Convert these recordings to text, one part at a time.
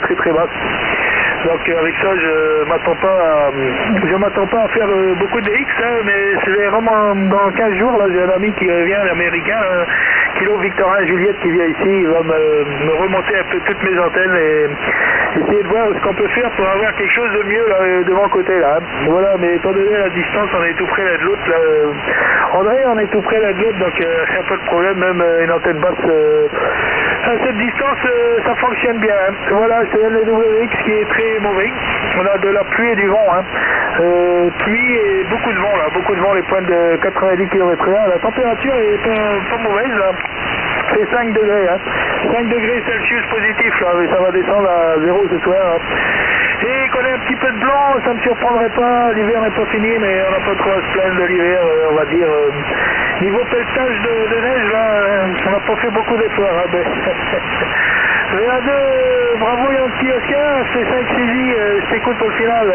très très basse. Donc avec ça, je m'attends pas à faire beaucoup de X, hein, mais c'est vraiment dans 15 jours, là, j'ai un ami qui revient, l'américain, Kilo Victorin Juliette qui vient ici, il va me remonter un peu toutes mes antennes et essayer de voir ce qu'on peut faire pour avoir quelque chose de mieux là, de mon côté là. Voilà, mais étant donné la distance, on est tout près l'un de l'autre là. André, on est tout près l'un de l'autre, donc c'est un peu de problème, même une antenne basse. À cette distance, ça fonctionne bien. Hein. Voilà, c'est un LWX qui est très mauvais. On a de la pluie et du vent. Hein. Pluie et beaucoup de vent là, beaucoup de vent, les pointes de 90 km/h. La température est pas mauvaise là. C'est 5 degrés, hein. 5 degrés Celsius positif là, mais ça va descendre à 0 ce soir. Hein. Et qu'on ait un petit peu de blanc, ça ne me surprendrait pas, l'hiver n'est pas fini, mais on n'a pas trop à se plaindre de l'hiver, on va dire. Niveau pelletage de neige, là, on n'a pas fait beaucoup d'efforts. Hein, mais... VA2, bravo Yankee Oscar, c'est 5 Suzy, je t'écoute pour le final.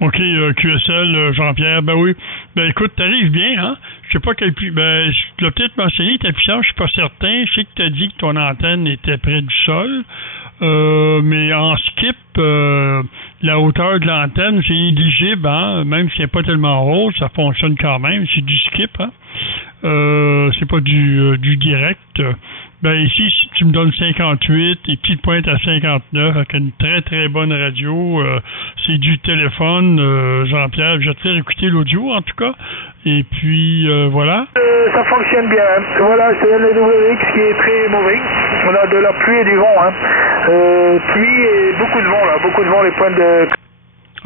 OK, QSL, Jean-Pierre, ben oui. Ben écoute, t'arrives bien, hein? Je sais pas quelle puissance. Ben, je l'ai peut-être mentionné, ta puissance, je suis pas certain. Je sais que t'as dit que ton antenne était près du sol. Mais en skip, la hauteur de l'antenne, c'est éligible, hein? Même si elle n'est pas tellement haute, ça fonctionne quand même. C'est du skip, hein? C'est pas du direct. Ben ici, si tu me donnes 58 et petite pointe à 59 avec une très très bonne radio, c'est du téléphone, Jean-Pierre, je vais te faire écouter l'audio en tout cas. Et puis voilà. Ça fonctionne bien. Hein. Voilà, c'est un LWX qui est très mauvais. On a de la pluie et du vent. Hein. Pluie et beaucoup de vent là, beaucoup de vent, les pointes de...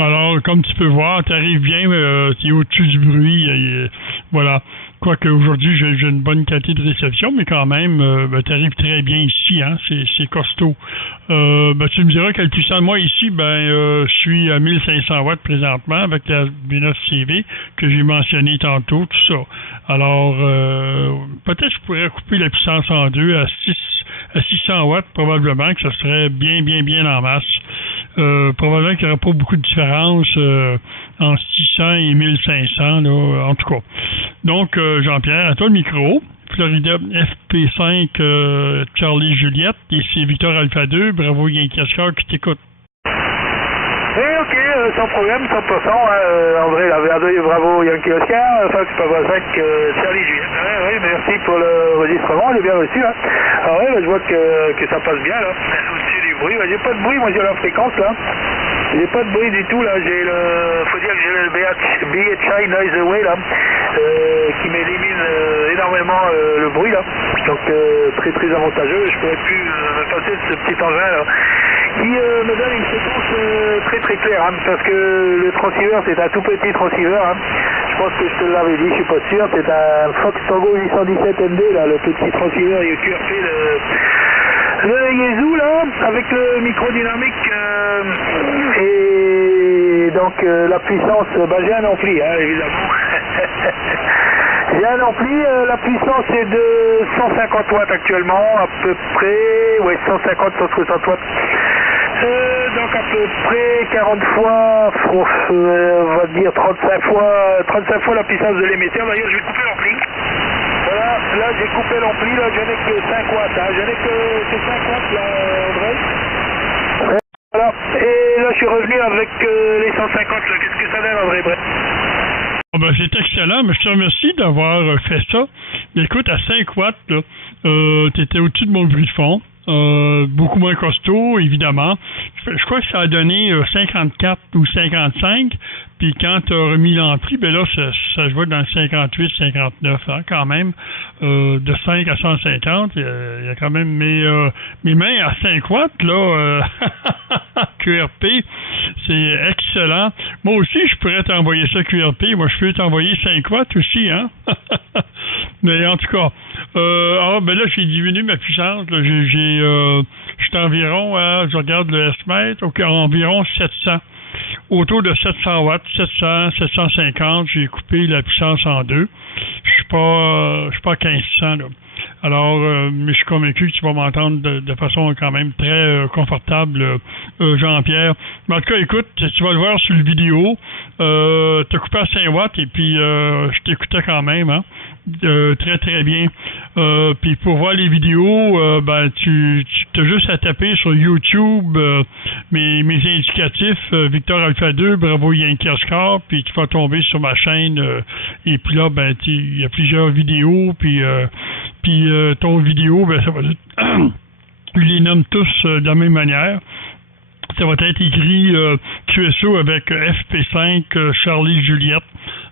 Alors, comme tu peux voir, tu arrives bien, tu es au-dessus du bruit, voilà. Quoique aujourd'hui, j'ai une bonne qualité de réception, mais quand même, tu arrives très bien ici, hein, c'est costaud. Tu me diras quelle puissance. Moi, ici, je suis à 1500 watts présentement avec la B9 CV que j'ai mentionné tantôt, tout ça. Alors, peut-être que je pourrais couper la puissance en deux à 600 watts, probablement que ça serait bien en masse. Probablement qu'il n'y aurait pas beaucoup de différence entre 600 et 1500, là, en tout cas. Donc, Jean-Pierre, à toi le micro. Florida FP5 Charlie Juliette et c'est Victor Alpha 2. Bravo Yankee Oscar qui t'écoute. Oui, ok, sans problème, 100%. André, la VA2, bravo Yankee Oscar. Fox Papa 5 Charlie Juliette. Oui, merci pour l'enregistrement, j'ai bien reçu. Hein. Ah ouais, je vois que ça passe bien là. Au-dessus du bruit, j'ai pas de bruit, moi j'ai la fréquence là. J'ai pas de bruit du tout là, faut dire que j'ai le BHI Noise Away là, qui m'élimine énormément le bruit là, donc très très avantageux, je pourrais plus me passer de ce petit engin là, qui me donne une séquence très très claire, hein, parce que le transceiver c'est un tout petit transceiver, hein. Je pense que je te l'avais dit, je suis pas sûr, c'est un Fox Tango 817 MD là, le petit transceiver QRP le Yezu là, avec le micro dynamique et donc la puissance, j'ai un ampli hein, évidemment. J'ai un ampli, la puissance est de 150 watts actuellement, à peu près, ouais 150-160 watts. Donc à peu près 40 fois, on va dire 35 fois la puissance de l'émetteur. D'ailleurs je vais couper l'ampli. Voilà, là j'ai coupé l'ampli, là je n'ai que 5 watts, hein. Je n'ai que 5 watts là, André. Voilà, et là je suis revenu avec les 150 là, qu'est-ce que ça donne André? Bref. C'est excellent, mais je te remercie d'avoir fait ça. Mais écoute, à 5 watts, tu étais au-dessus de mon bruit de fond. Beaucoup moins costaud, évidemment. Je crois que ça a donné 54 ou 55. Puis quand tu as remis l'ampli, là, ça se voit dans le 58, 59, hein, quand même. De 5 à 150, il y a quand même... mes mains à 5 watts, là, QRP, c'est excellent. Moi aussi, je pourrais t'envoyer ça QRP. Moi, je peux t'envoyer 5 watts aussi, hein. Mais en tout cas, là, j'ai diminué ma puissance. Là, j'étais environ, je regarde le S-mètre, environ 700. Autour de 700 watts, 700, 750, j'ai coupé la puissance en deux. Je suis pas à 1500, là. Alors, mais je suis convaincu que tu vas m'entendre de façon quand même très confortable, Jean-Pierre. Mais en tout cas, écoute, tu vas le voir sur le vidéo. T'as coupé à 5 watts et puis je t'écoutais quand même, hein? Très très bien. Puis pour voir les vidéos, ben tu as juste à taper sur YouTube mes indicatifs Victor Alpha 2, Bravo Yankee Oscar, puis tu vas tomber sur ma chaîne et puis là ben il y a plusieurs vidéos puis ton vidéo ben ça va je les nomme tous de la même manière. Ça va être écrit QSO avec FP5 Charlie Juliette.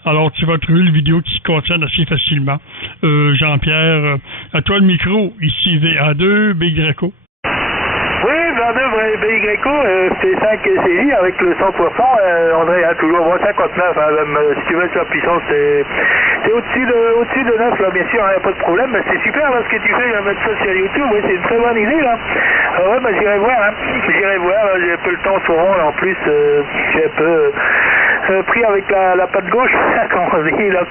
Alors, tu vas trouver le vidéo qui se contient assez facilement. Jean-Pierre, à toi le micro. Ici VA2, BYO. Oui, VA2, BYO, FP5 CJ avec le 100%. André a toujours 59. Hein, même, si tu veux, sur la puissance, c'est au-dessus de 9, là, bien sûr, il n'y a pas de problème. Mais c'est super, là, ce que tu fais, je vais mettre ça sur YouTube. Oui, c'est une très bonne idée, là. Ouais, bah, j'irai voir, hein. J'irai voir, j'ai un peu le temps souvent, là, en plus, j'ai un peu pris avec la patte gauche, comme on dit, donc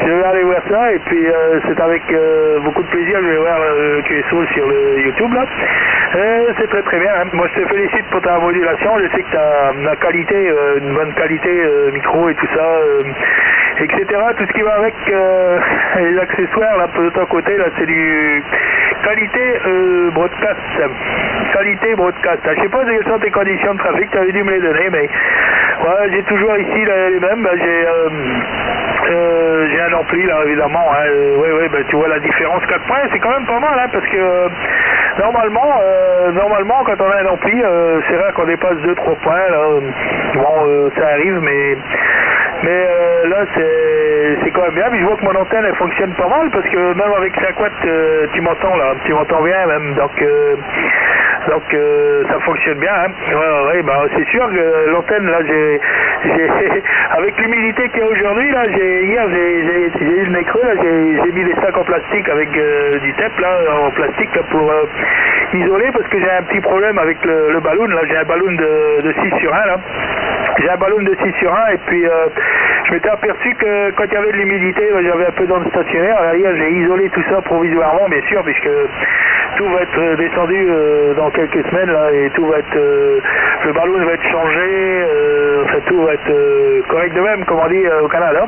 je vais aller voir ça, et puis c'est avec beaucoup de plaisir que je vais voir QSO sur le YouTube, là. C'est très très bien, hein. Moi je te félicite pour ta modulation, je sais que tu as la qualité, une bonne qualité micro et tout ça, etc. Tout ce qui va avec les accessoires, là, de ton côté, là, c'est du qualité broadcast. Qualité broadcast. Je sais pas quelles sont tes conditions de trafic, tu avais dû me les donner, mais ouais, j'ai toujours ici les mêmes. Ben, j'ai un ampli là, évidemment. Hein. Oui, ben, tu vois la différence 4 points, c'est quand même pas mal, hein, parce que normalement, quand on a un ampli, c'est rare qu'on dépasse 2-3 points. Là. Bon, ça arrive, mais là, c'est quand même bien. Puis je vois que mon antenne, elle fonctionne pas mal, parce que même avec 5 watts, tu m'entends là, tu m'entends bien même. Donc ça fonctionne bien, hein. Ouais, bah c'est sûr que l'antenne là, j'ai avec l'humidité qu'il y a aujourd'hui là, hier j'ai eu le nez creux là, j'ai mis des sacs en plastique avec du tape là en plastique là, pour isoler, parce que j'ai un petit problème avec le ballon là, j'ai un ballon de 6 sur 1 là. J'ai un ballon de 6 sur 1 et puis je m'étais aperçu que quand il y avait de l'humidité, j'avais un peu d'onde stationnaire. Hier, j'ai isolé tout ça provisoirement, bien sûr, puisque tout va être descendu dans quelques semaines là, et tout va être, le ballon va être changé, enfin tout va être correct de même, comme on dit au Canada.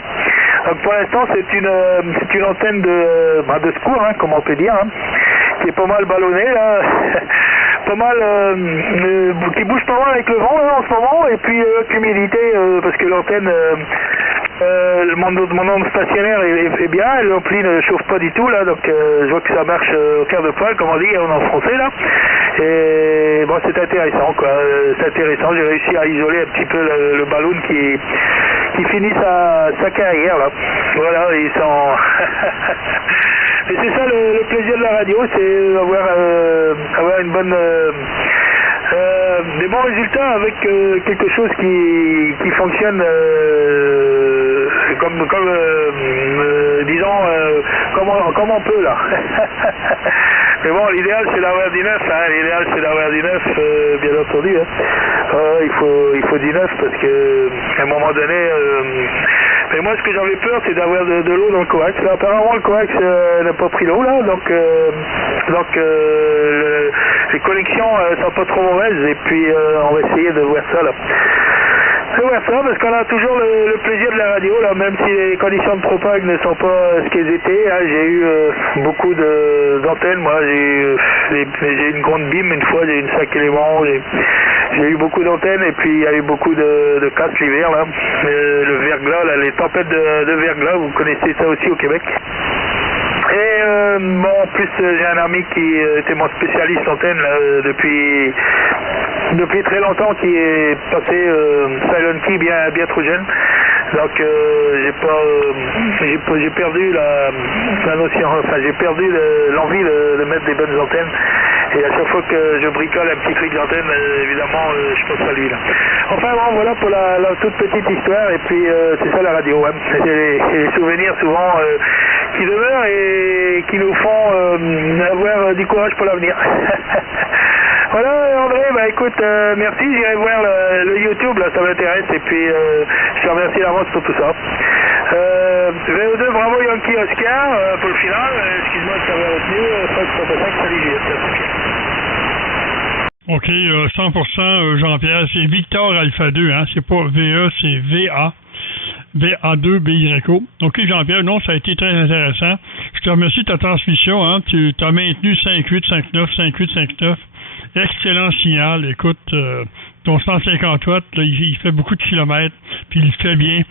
Donc pour l'instant, c'est une antenne de secours, hein, comme on peut dire, hein, qui est pas mal ballonnée là. Pas mal, qui bouge pas mal avec le vent là, en ce moment, et puis l'humidité, parce que l'antenne, mon onde stationnaire est bien, l'ampli ne chauffe pas du tout là, donc je vois que ça marche au quart de poil, comme on dit en français là, et bon, c'est intéressant quoi, c'est intéressant, j'ai réussi à isoler un petit peu le ballon qui finit sa carrière là, voilà, ils sont... Et c'est ça le plaisir de la radio, c'est avoir une bonne, des bons résultats avec quelque chose qui fonctionne disons comme on peut là. Mais bon, l'idéal c'est d'avoir du neuf, hein. L'idéal c'est d'avoir du neuf, bien entendu. Hein. Il faut du neuf parce que à un moment donné. Mais moi, ce que j'avais peur, c'est d'avoir de l'eau dans le coax. Là, apparemment, le coax n'a pas pris l'eau, là, donc les connexions sont pas trop mauvaises, et puis on va essayer de voir ça, là. De voir ça, parce qu'on a toujours le plaisir de la radio, là, même si les conditions de propag ne sont pas ce qu'elles étaient. Hein. J'ai eu beaucoup d'antennes, moi, j'ai eu une grande bim une fois, j'ai eu une 5 éléments, j'ai eu beaucoup d'antennes, et puis il y a eu beaucoup de casses l'hiver, là. Le verglas, là, les tempêtes de verglas, vous connaissez ça aussi au Québec. Et bon, en plus, j'ai un ami qui était mon spécialiste antenne là, depuis très longtemps, qui est passé Silent Key bien trop jeune. Donc j'ai perdu la notion, enfin j'ai perdu l'envie de mettre des bonnes antennes. Et à chaque fois que je bricole un petit truc d'antenne, évidemment, je pense à lui là. Enfin bon, voilà pour la toute petite histoire, et puis c'est ça la radio, hein. C'est les souvenirs souvent qui demeurent et qui nous font avoir du courage pour l'avenir. Voilà André, bah écoute, merci, j'irai voir le YouTube, là, ça m'intéresse, et puis je te remercie d'avance pour tout ça. VO2 Bravo Yankee Oscar pour le final. Excuse-moi de t'avoir retenu. Fox 35, salut JF. OK, 100% Jean-Pierre, c'est Victor Alpha 2, hein, c'est pas VE, c'est VA. VA2 BYO. OK, Jean-Pierre, non, ça a été très intéressant. Je te remercie de ta transmission, hein. Tu as maintenu 5859, 5859. Excellent signal. Écoute, ton 150 watts, là, il fait beaucoup de kilomètres, puis il le fait bien.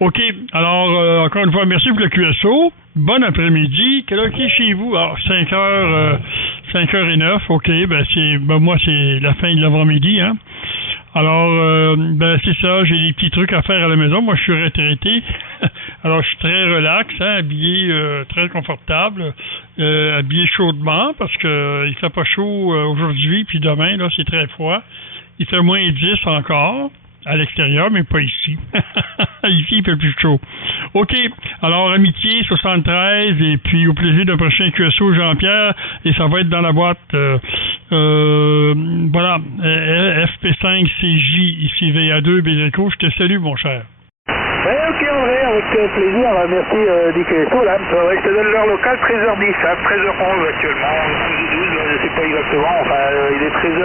OK, alors, encore une fois, merci pour le QSO. Bon après-midi. Quelle heure qui est chez vous? Alors, 5h09. OK, moi, c'est la fin de l'avant-midi, hein. Alors, c'est ça, j'ai des petits trucs à faire à la maison. Moi, je suis retraité. Alors, je suis très relax, hein, habillé très confortable, habillé chaudement parce que il fait pas chaud aujourd'hui, puis demain, là, c'est très froid. Il fait moins 10 encore à l'extérieur, mais pas ici. Ici, il fait plus chaud. OK. Alors, amitié 73, et puis au plaisir d'un prochain QSO, Jean-Pierre, et ça va être dans la boîte. Voilà. FP5CJ, ici VA2, BZECO. Je te salue, mon cher. Ouais, ok, André, avec plaisir. Merci du QSO, là. Ouais, je te donne l'heure locale, 13h10, hein, 13h11 actuellement. 12, je sais pas exactement. Enfin, il est 13h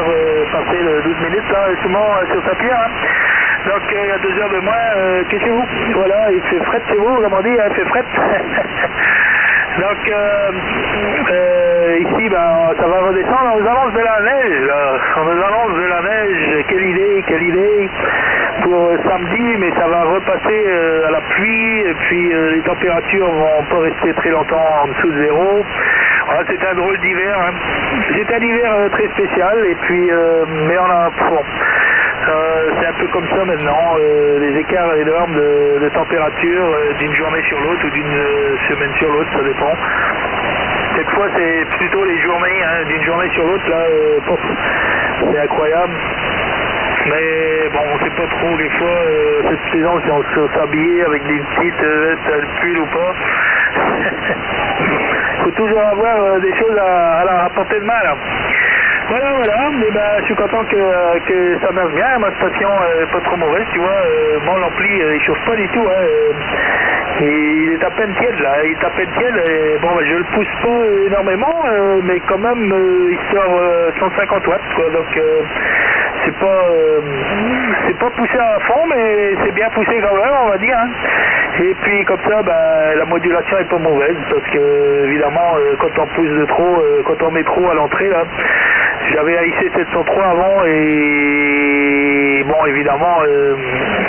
passé 12 minutes, là, justement, sur sa pierre, hein. Donc, il y a 2 heures de moins, que chez vous. Voilà, il fait fret chez vous, comme on dit, il fait fret. Donc, ici, ça va redescendre. On nous annonce de la neige, là. On nous annonce de la neige. Quelle idée pour samedi, mais ça va repasser à la pluie, et puis les températures vont pas rester très longtemps en dessous de zéro. Voilà, c'est un drôle d'hiver, hein. C'est un hiver très spécial, et puis, mais on a... Bon, c'est un peu comme ça maintenant, les écarts énormes de température d'une journée sur l'autre ou d'une semaine sur l'autre, ça dépend. Cette fois c'est plutôt les journées, hein, d'une journée sur l'autre, là, c'est incroyable. Mais bon, on sait pas trop des fois, cette saison, si on s'habiller avec des petites pull ou pas. Faut toujours avoir des choses à la portée de main, là. Voilà, mais je suis content que ça marche bien, ma station est pas trop mauvaise, tu vois, mon ampli il chauffe pas du tout, hein, il est à peine tiède là, et je le pousse pas énormément, mais quand même il sort 150 watts, quoi, donc c'est pas poussé à fond, mais c'est bien poussé quand même, on va dire, hein. Et puis comme ça, la modulation est pas mauvaise, parce que évidemment, quand on pousse de trop, quand on met trop à l'entrée là, j'avais AIC 703 avant et bon, évidemment,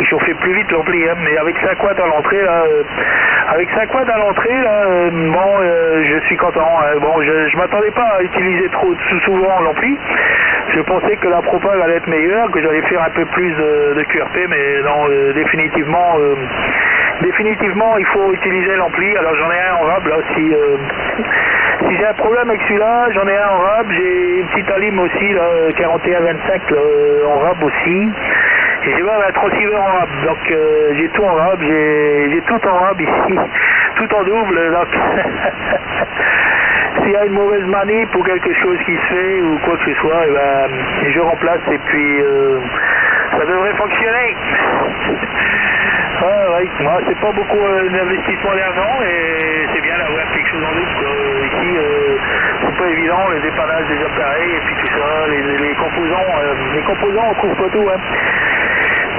il chauffait plus vite l'ampli, hein, mais avec 5 watts à l'entrée là, je suis content. Bon, je m'attendais pas à utiliser trop souvent l'ampli. Je pensais que la propale allait être meilleure, que j'allais faire un peu plus de QRP, mais non, définitivement, il faut utiliser l'ampli. Alors j'en ai un en rab là, si j'ai un problème avec celui-là, j'en ai un en rab, j'ai une petite alim aussi, là, 4125 là, en rab aussi. Et j'ai même un transceiver en rab, donc j'ai tout en rab, j'ai tout en rab ici, tout en double, donc s'il y a une mauvaise manip ou quelque chose qui se fait ou quoi que ce soit, je remplace et puis ça devrait fonctionner. Ouais, moi c'est pas beaucoup d'investissement d'argent et c'est bien d'avoir quelque chose en double, quoi. Ici c'est pas évident, le dépannage des appareils et puis tout ça, les composants on trouve pas tout, hein.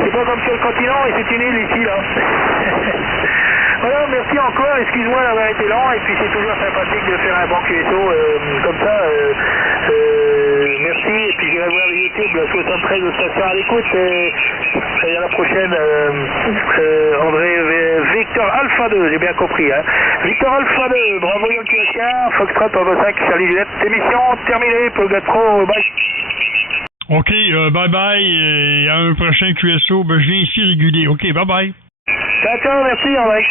C'est pas comme sur le continent et c'est une île ici là. Voilà, merci encore, excuse-moi d'avoir été lent et puis c'est toujours sympathique de faire un bon QSO comme ça. Merci et puis j'irai voir YouTube, 73 de station à l'écoute et à la prochaine. André Victor Alpha 2, j'ai bien compris, hein. Victor Alpha 2, bravo Yankee Oscar, Foxtrot 5, salut Juliette, émission terminée pour Gatro, bye. OK, bye et à un prochain QSO, je viens ici régulier. OK, bye. Ciao, merci André.